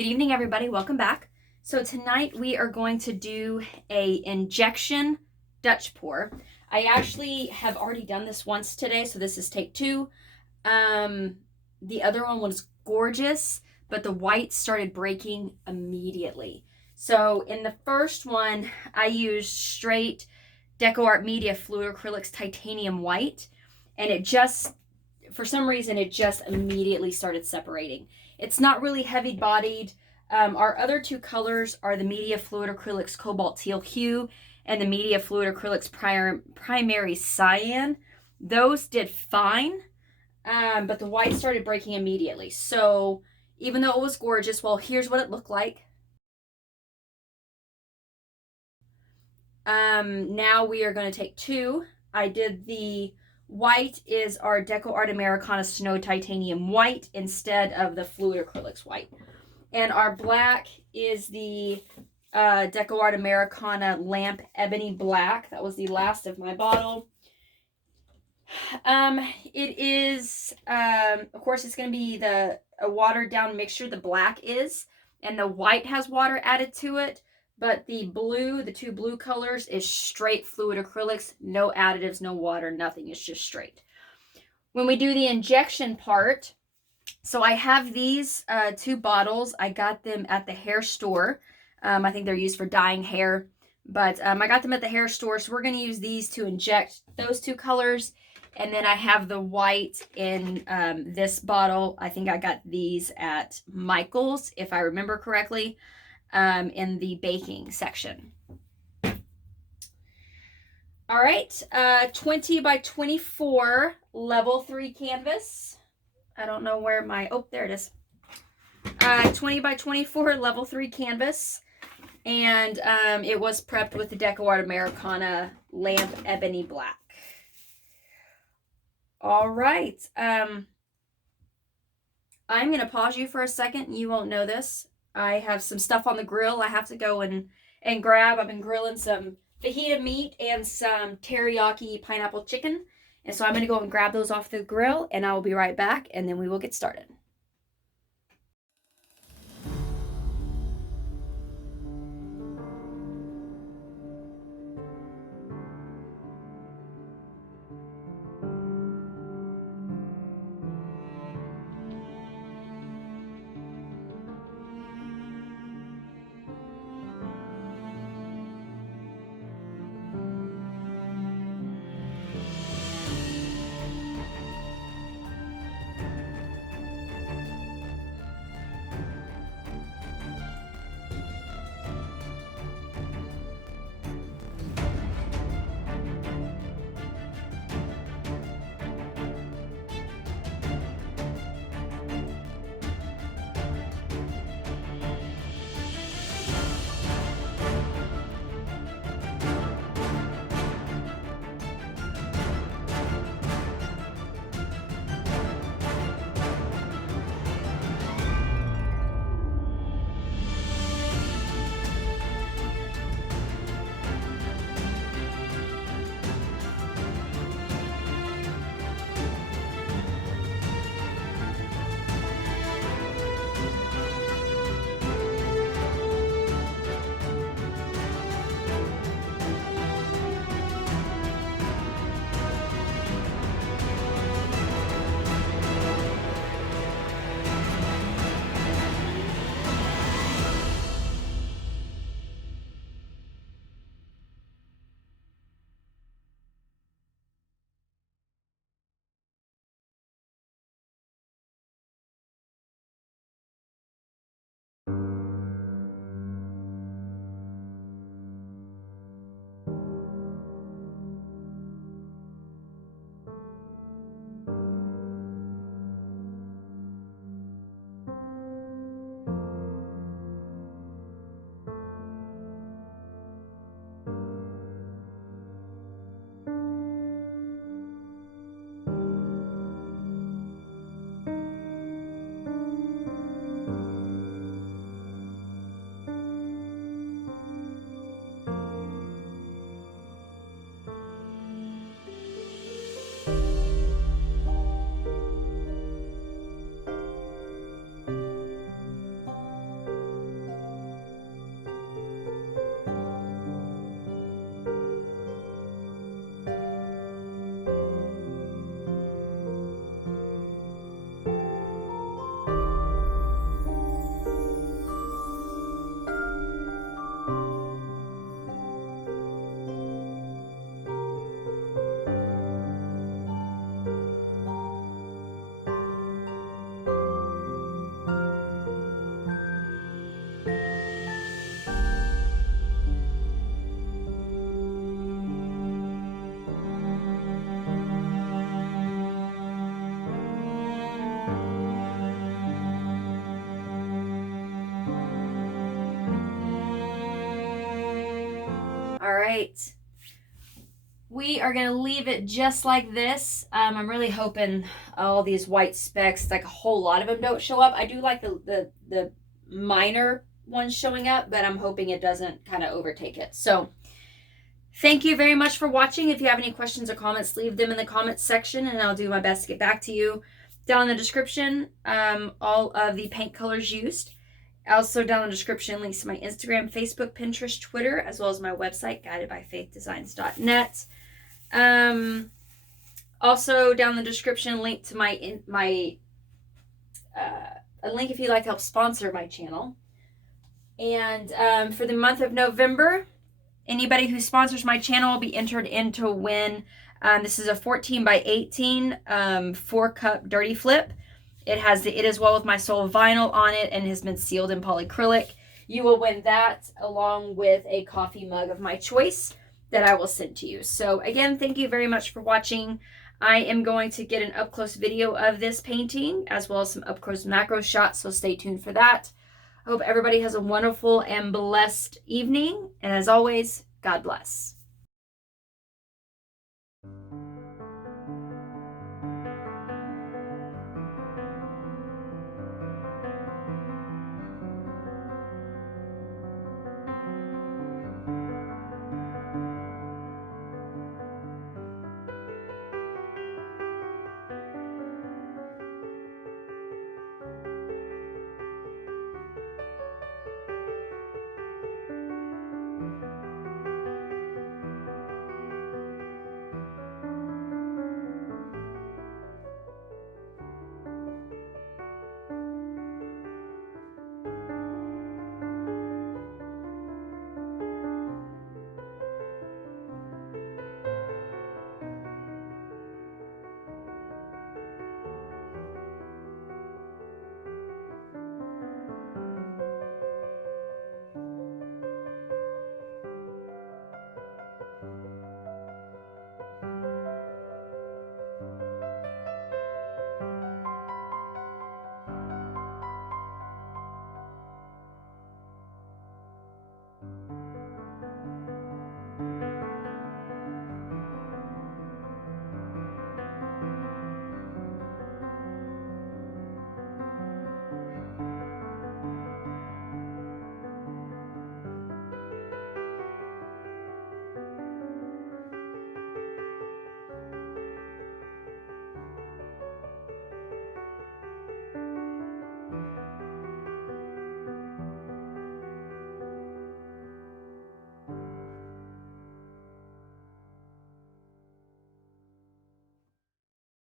Good evening, everybody. Welcome back. So tonight we are going to do a injection Dutch pour. I actually have already done this once today, so this is take two. The other one was gorgeous, but the white started breaking immediately. So in the first one, I used straight DecoArt Media Fluid Acrylics Titanium White, and it just, for some reason, it just immediately started separating. It's not really heavy bodied. Our other two colors are the Media Fluid Acrylics Cobalt Teal Hue and the Media Fluid Acrylics Primary Cyan. Those did fine, but the white started breaking immediately. So even though it was gorgeous, well, here's what it looked like. Now we are going to take two. I did the white is our DecoArt Americana Snow Titanium White instead of the Fluid Acrylics White. And our black is the DecoArt Americana Lamp Ebony Black. That was the last of my bottle. It is, of course, it's going to be a watered down mixture. The black is, and the white has water added to it. But the blue, the two blue colors, is straight fluid acrylics, no additives, no water, nothing. It's just straight. When we do the injection part, so I have these two bottles. I got them at the hair store. I think they're used for dyeing hair, but I got them at the hair store. So we're going to use these to inject those two colors. And then I have the white in this bottle. I think I got these at Michael's, if I remember correctly. In the baking section. All right, 20 by 24 level 3 canvas. I don't know where my, oh, there it is. 20 by 24 level 3 canvas. And it was prepped with the DecoArt Americana Lamp Ebony Black. All right. I'm going to pause you for a second. You won't know this. I have some stuff on the grill I have to go and grab. I've been grilling some fajita meat and some teriyaki pineapple chicken. And so I'm going to go and grab those off the grill, and I will be right back, and then we will get started. right. We are going to leave it just like this. I'm really hoping all these white specks, like a whole lot of them, don't show up. I do like the minor ones showing up, but I'm hoping it doesn't kind of overtake it. So thank you very much for watching. If you have any questions or comments, leave them in the comments section, and I'll do my best to get back to you. Down in the description, all of the paint colors used. Also down in the description, links to my Instagram, Facebook, Pinterest, Twitter, as well as my website, guidedbyfaithdesigns.net. Also down in the description, link to a link if you'd like to help sponsor my channel. And for the month of November, anybody who sponsors my channel will be entered into win. This is a 14 by 18 4-cup dirty flip. It has the It Is Well With My Soul vinyl on it and has been sealed in polyacrylic. You will win that along with a coffee mug of my choice that I will send to you. So again, thank you very much for watching. I am going to get an up-close video of this painting as well as some up-close macro shots, so stay tuned for that. I hope everybody has a wonderful and blessed evening. And as always, God bless.